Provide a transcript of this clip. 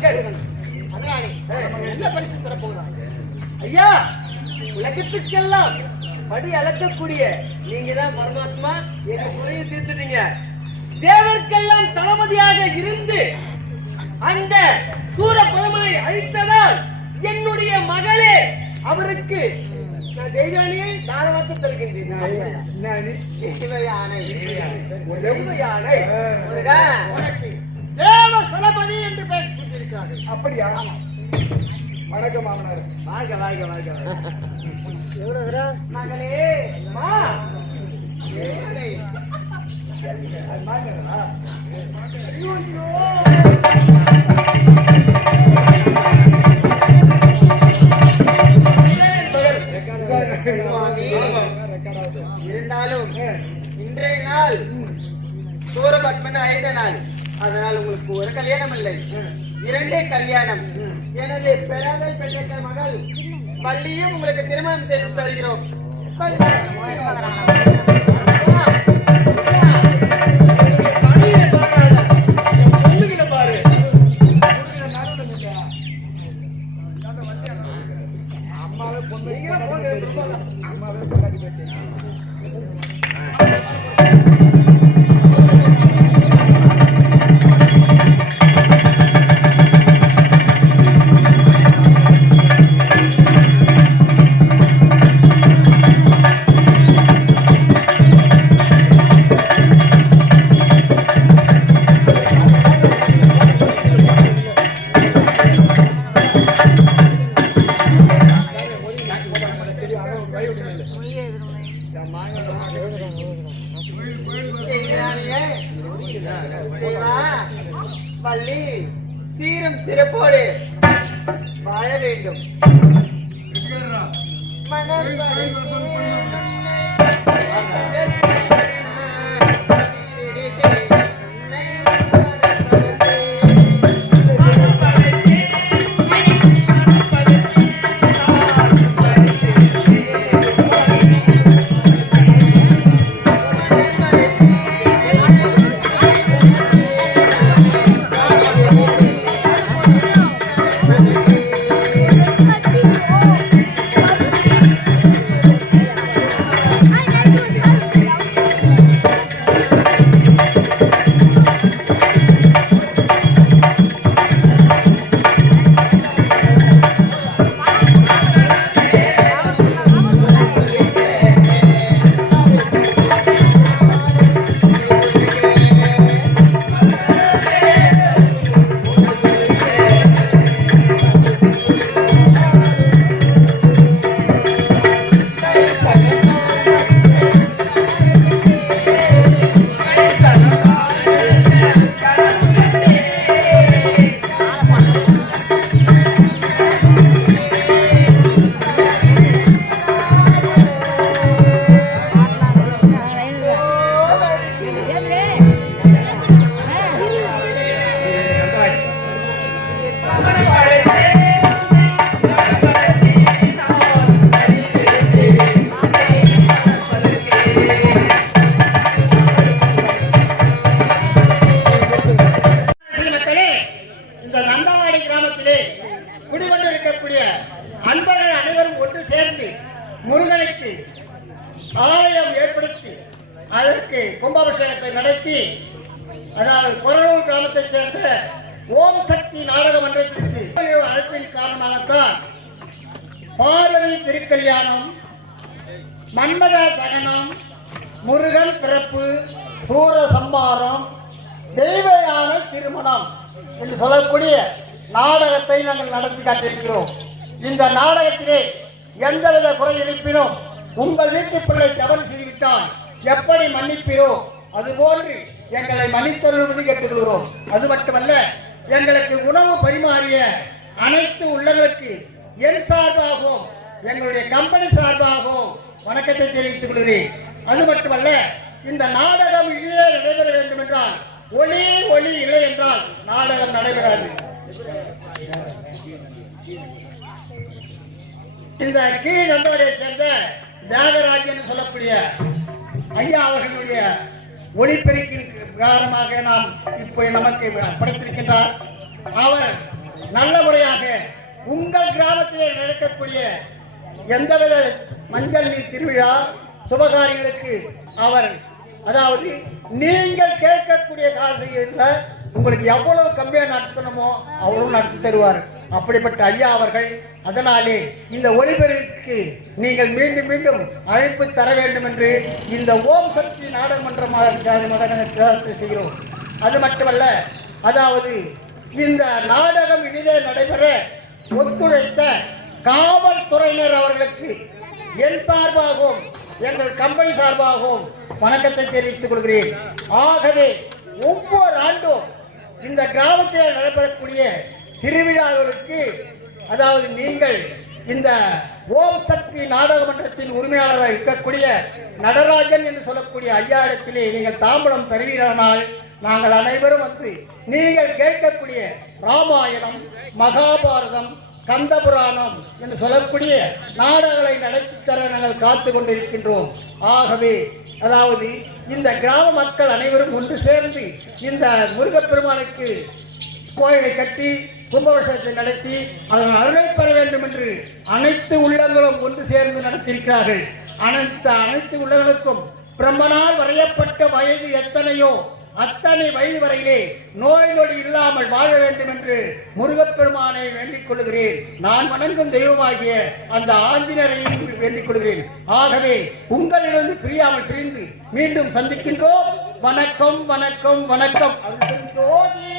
அதனாலே என்ன பரிசு தரப்போகிறார் ஐயா உலகத்துக்கெல்லாம் படி அளக்கக்கூடிய நீங்க தான் பரமாத்மா எங்க குறையை தீர்த்துட்டீங்க. தேவர்க்கெல்லாம் தளபதியாக இருந்து அந்த சூர பரமனை அழித்ததால் என்னுடைய மகளே அவருக்கு நான் தெய்வானியை தாரவாக்க தருகின்றேன். முருகா, உனக்கு தேவ சலபதி என்று பெயர் அப்படியா? வணக்கம் மாமனார். வாழ்க வாழ்க வாழ்க வாழ்க. மகளே அம்மா, அது சுவாமி. இருந்தாலும் இன்றைய நாள் சூரபத்மன் அழைத்த நாள். அதனால் உங்களுக்கு ஒரு கல்யாணம் இல்லை. இரண்டே கல்யாணம். எனது பெறாதல் பெற்ற மகள் பள்ளியும் உங்களுக்கு திருமணம் செய்து தருகிறோம். அம்மாவே பொண்ணு. அம்மாவே பொண்டாட்டி பேச்சு வேண்டும். மனம் அதற்கு கும்பாபிஷேகத்தை நடத்தி அதாவது கொரலூர் கிராமத்தைச் சேர்ந்த ஓம் சக்தி நாடக மன்றத்திற்கு அழைப்பின் காரணமாகத்தான் பாரதி திருக்கல்யாணம் மன்மத தகனம் முருகன் பிறப்பு சூர சம்பாரம் தெய்வயான திருமணம் என்று சொல்லக்கூடிய நாடகத்தை நாங்கள் நடத்தி காட்டியிருக்கிறோம். இந்த நாடகத்திலே எந்தவித குறை இருப்பினும் உங்கள் வீட்டு பிள்ளை தவறு செய்துவிட்டால் எப்படி மன்னிப்பீரோ அதுபோன்று எங்களை மன்னித்தருள்வது கேட்டுக்கொள்கிறோம். அது மட்டுமல்ல எங்களுக்கு உணவு பரிமாறிய அனைத்து உள்ளங்களுக்கு என் சார்பாகவும் எங்களுடைய கம்பெனி சார்பாகவும் வணக்கத்தை தெரிவித்துக் கொள்கிறேன். அது மட்டுமல்ல இந்த நாடகம் இங்கே நடைபெற வேண்டும் என்றால் ஒளி ஒளி இல்லை என்றால் நாடகம் நடைபெறாது. இந்த கீழ் நந்தவரையை சேர்ந்த தியாகராஜ் என்று சொல்லக்கூடிய ஐயா அவர்களுடைய ஒளிப்பெருக்கின் காரணமாக நாம் இப்போ நமக்கு படைத்திருக்கின்றார். அவர் நல்ல முறையாக உங்கள் கிராமத்திலே நடக்கக்கூடிய எந்தவித மஞ்சள் நீர் திருவிழா சுபகாரியங்களுக்கு அவர் அதாவது நீங்கள் கேட்கக்கூடிய காரியத்தில் உங்களுக்கு எவ்வளவு கம்மியா நடத்தணுமோ அவ்வளவு நடத்தி தருவார். அப்படிப்பட்ட ஐயா அவர்கள் அதனாலே இந்த ஒளிபெருக்கு நீங்கள் மீண்டும் மீண்டும் அழைப்பு தர வேண்டும் என்று இந்த ஓம் சக்தி நாடகமன்றமாக செய்கிறோம். அது மட்டுமல்ல அதாவது இந்த நாடகம் இனிதே நடைபெற ஒத்துழைத்த காவல்துறையினர் அவர்களுக்கு என் சார்பாகவும் எங்கள் கம்பெனி சார்பாகவும் வணக்கத்தை தெரிவித்துக் கொள்கிறேன். ஆகவே ஒவ்வொரு ஆண்டும் இந்த கிராமத்தில் நடைபெறக்கூடிய திருவிழாவிற்கு அதாவது நீங்கள் இந்த ஓம் சக்தி உரிமையாளராக இருக்கக்கூடிய நடராஜன் என்று சொல்லக்கூடிய ஐயா இடத்திலே நீங்கள் தாம்பலம் தருவீரானால் நாங்கள் அனைவரும் வந்து நீங்கள் கேட்கக்கூடிய ராமாயணம் மகாபாரதம் கந்தபுராணம் என்று சொல்லக்கூடிய நாடகங்களை நடத்தி தர நாங்கள் காத்து கொண்டிருக்கின்றோம். ஆகவே அதாவது இந்த கிராம மக்கள் அனைவரும் ஒன்று சேர்ந்து இந்த முருகப்பெருமானுக்கு கோயிலை கட்டி கும்பாபிஷேகத்தை நடத்தி அதன் அருளை பெற வேண்டும் என்று அனைத்து உள்ளங்களும் ஒன்று சேர்ந்து நடத்தியிருக்கிறார்கள். அனைத்து அனைத்து உள்ளங்களுக்கும் பிரம்மனால் வரையப்பட்ட வயது எத்தனையோ? அத்தனை வயது வரையிலே நோய் நொடி இல்லாமல் வாழ வேண்டும் என்று முருகப்பெருமானை வேண்டிக் கொள்கிறேன் நான் வணங்கும் தெய்வமாகிய அந்த ஆந்தினரையும் வேண்டிக் கொள்கிறேன் ஆகவே உங்களிடம் பிரியாமல் பிரிந்து மீண்டும் சந்திக்கின்றோம். வணக்கம் வணக்கம் வணக்கம். அருள்